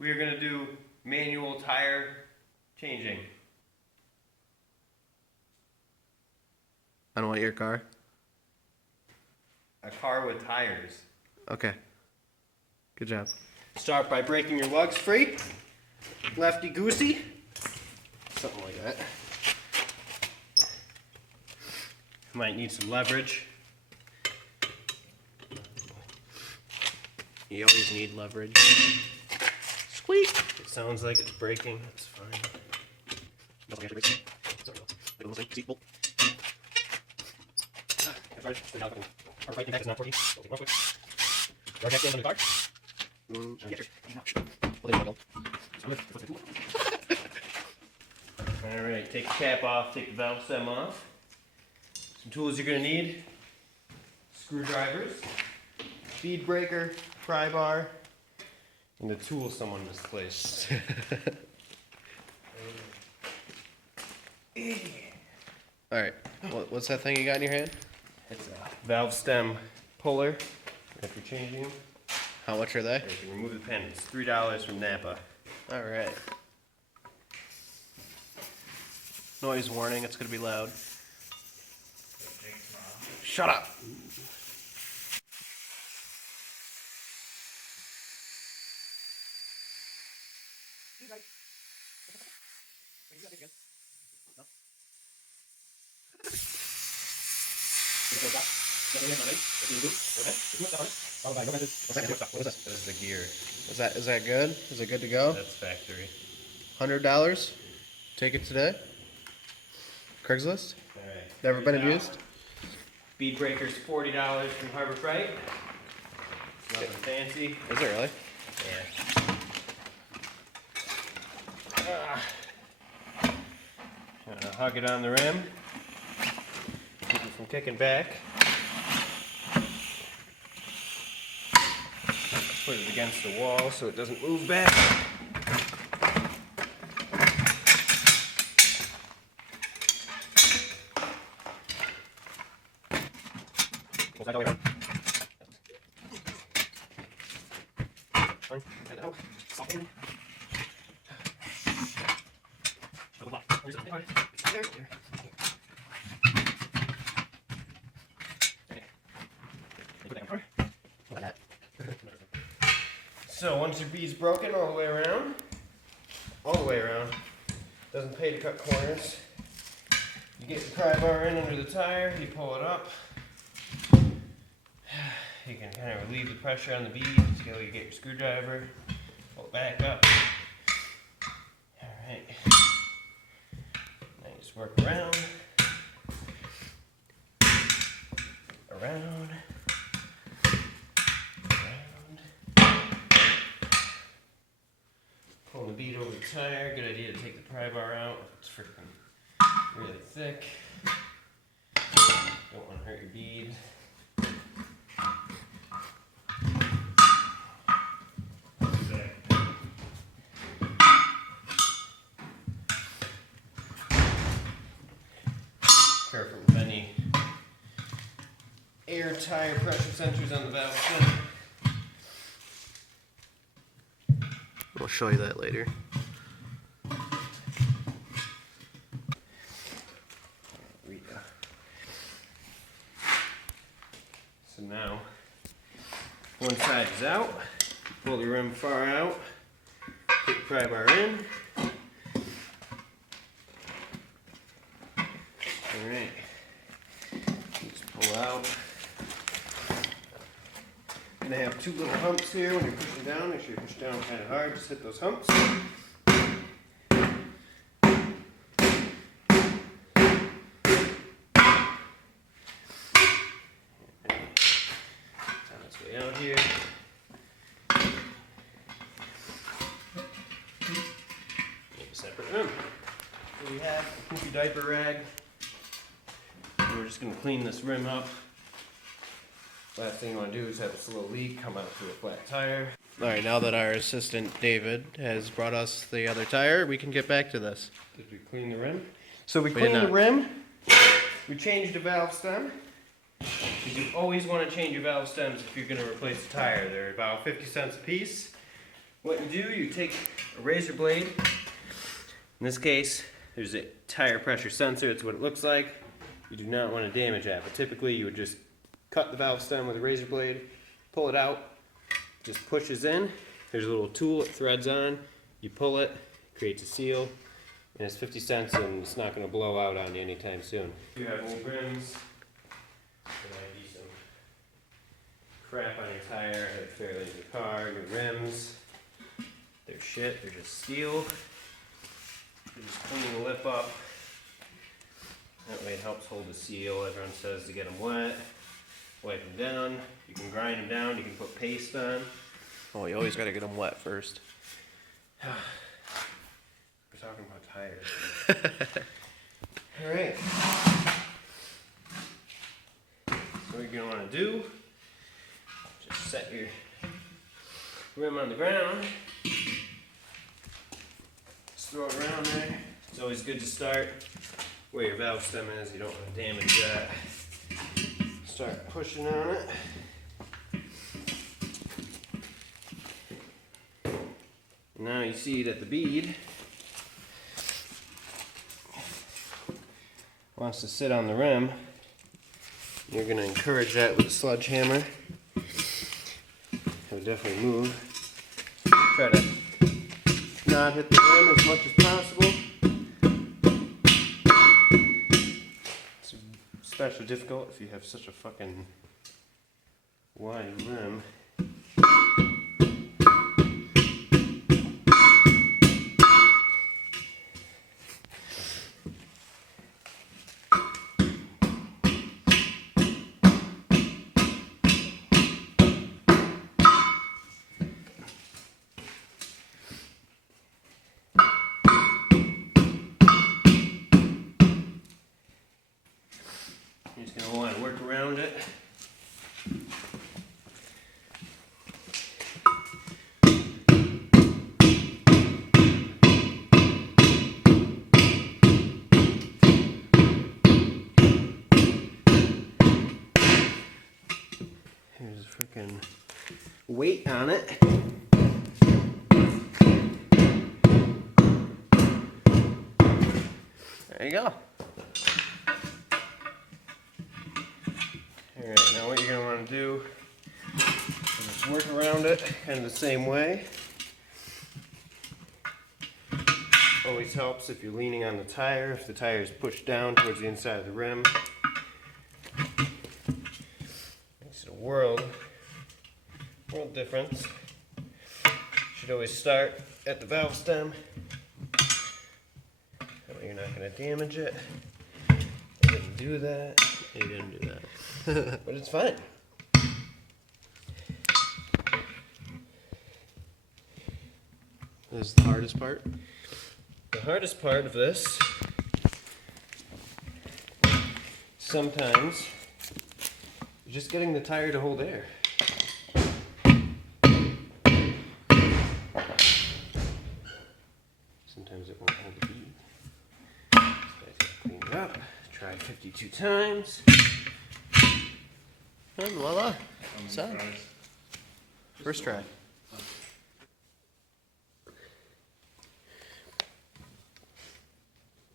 we are going to do manual tire changing. On what, your car? A car with tires. Okay. Good job. Start by breaking your lugs free. Lefty goosey. Something like that. Might need some leverage. You always need leverage. Squeak! It sounds like it's breaking. That's fine. Alright, take the cap off, take the valve stem off. Some tools you're going to need. Screwdrivers, speed breaker, pry bar, and the tool someone misplaced. Alright, what's that thing you got in your hand? It's a valve stem puller. If you're changing them, How much are they? you can remove the pin. It's $3 from Napa. Alright. Noise warning, it's gonna be loud. Shut up! This is the gear. Is that good? Is it good to go? That's factory. $100? Take it today? Craigslist? Alright. Never been abused? Speed breaker's $40 from Harbor Freight. Nothing fancy. Is it really? Yeah. Gonna hug it on the rim. Keep it from kicking back. Put it against the wall so it doesn't move back. So once your bead's broken all the way around, doesn't pay to cut corners. You get the pry bar in under the tire, you pull it up. You can kind of relieve the pressure on the bead until you get your screwdriver, pull it back up. Alright. Now you just work around. Pull the bead over the tire. Good idea to take the pry bar out. It's freaking really thick. Don't want to hurt your bead. Careful with any air tire pressure sensors on the valve stem. We'll show you that later. So now, one side is out. Pull the rim far out. Put the pry bar in. Alright. Just pull out. Gonna have two little humps here when you're pushing down. Make sure you push down kind of hard. Just hit those humps. On its way out here. Make a separate rim. So we have a poopy diaper rag. We're just going to clean this rim up. Last thing you want to do is have a slow leak come out through a flat tire. Alright, now that our assistant David has brought us the other tire, we can get back to this. Did we clean the rim? So we We did cleaned the not. rim. We changed the valve stem. You always want to change your valve stems if you're going to replace the tire. They're about 50 cents a piece. What you do, you take a razor blade. In this case, there's a tire pressure sensor. That's what it looks like. You do not want to damage that, but typically you would just cut the valve stem with a razor blade, pull it out, just pushes in. There's a little tool it threads on. You pull it, creates a seal, and it's 50 cents and it's not going to blow out on you anytime soon. If you have old rims, there might be some crap on your tire, I had fairly new car, new rims. They're shit, they're just steel. You just clean the lip up. That way it helps hold the seal. Everyone says to get them wet, wipe them down. You can grind them down, you can put paste on. Oh, you always gotta get them wet first. We're talking about tires. Alright. So what you're going to want to do, just set your rim on the ground. Just throw it around there. It's always good to start where your valve stem is. You don't want to damage that. Start pushing on it. Now you see that the bead wants to sit on the rim. You're going to encourage that with a sledgehammer. It'll definitely move. Try to not hit the rim as much as possible. It's especially difficult if you have such a fucking wide rim. You're just going to want to work around it. Here's a freaking weight on it. There you go. Alright, now what you're going to want to do is just work around it kind of the same way. Always helps if you're leaning on the tire, if the tire is pushed down towards the inside of the rim. Makes it a world difference. Should always start at the valve stem. That way you're not going to damage it. I didn't do that. You didn't do that. But it's fine. This is the hardest part. The hardest part of this, sometimes, is just getting the tire to hold air. Sometimes it won't hold the bead. So I just clean it up. Try 52 times. And voila. So, first try.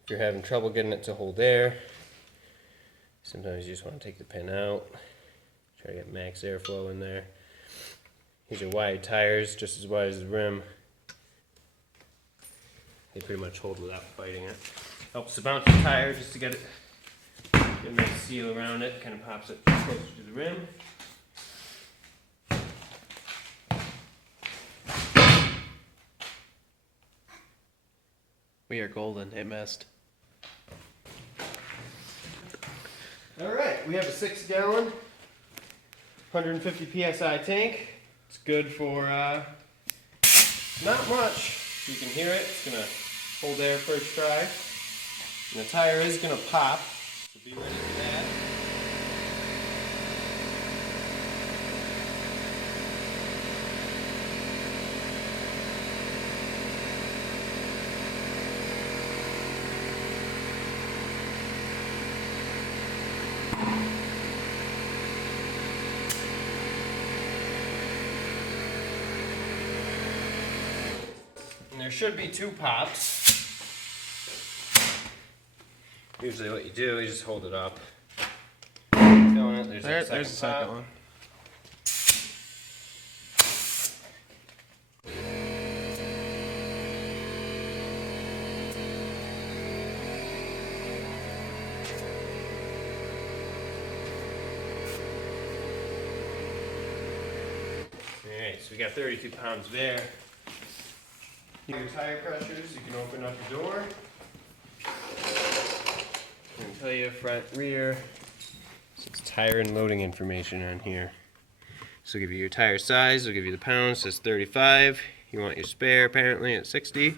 If you're having trouble getting it to hold air, sometimes you just want to take the pin out. Try to get max airflow in there. These are wide tires, just as wide as the rim. They pretty much hold without fighting it. Helps to bounce the tire just to get a nice seal around it. Kind of pops it closer to the rim. We are golden. It missed. Alright, we have a 6-gallon, 150 psi tank. It's good for not much. You can hear it. It's going to hold air first try. And the tire is going to pop, so be ready for that. there should be 2 pops. Usually what you do is just hold it up. There's There's the second one. Alright, so we got 32 pounds there. Your tire pressures, you can open up the door. I can tell you front, rear. So it's tire and loading information on here. So it'll give you your tire size, it'll give you the pounds, says 35. You want your spare apparently at 60.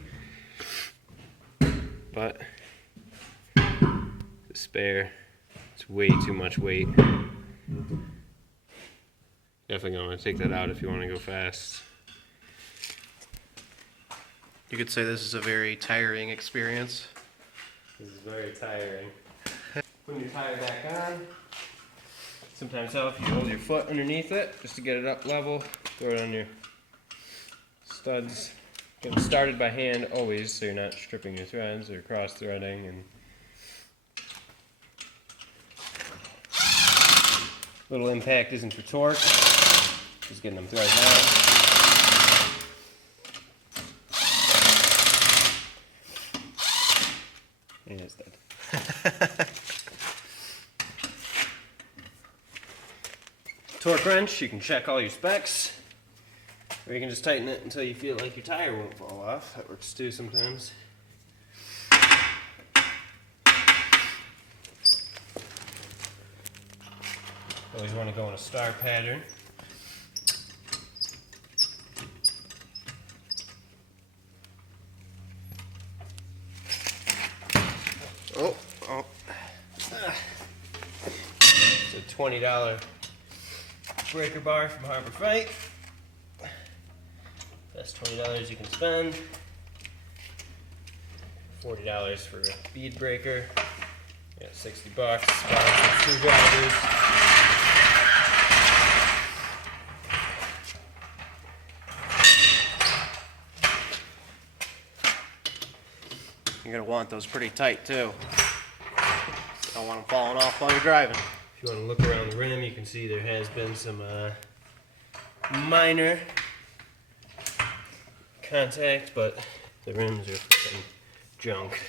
But the spare, it's way too much weight. Definitely gonna want to take that out if you want to go fast. You could say this is a very tiring experience. This is very tiring. Putting your tire back on. Sometimes helps if you hold your foot underneath it just to get it up level. Throw it on your studs. Get them started by hand always so you're not stripping your threads or cross threading. And little impact isn't for torque. Just getting them threads on. And it's dead. Torque wrench, you can check all your specs. Or you can just tighten it until you feel like your tire won't fall off. That works too sometimes. Always want to go in a star pattern. Oh. It's a $20 breaker bar from Harbor Freight. Best $20 you can spend. $40 for a bead breaker. Yeah, $60. Buy some screwdrivers. You're gonna want those pretty tight too. Don't want them falling off while you're driving. If you want to look around the rim, you can see there has been some minor contact, but the rims are fucking junk.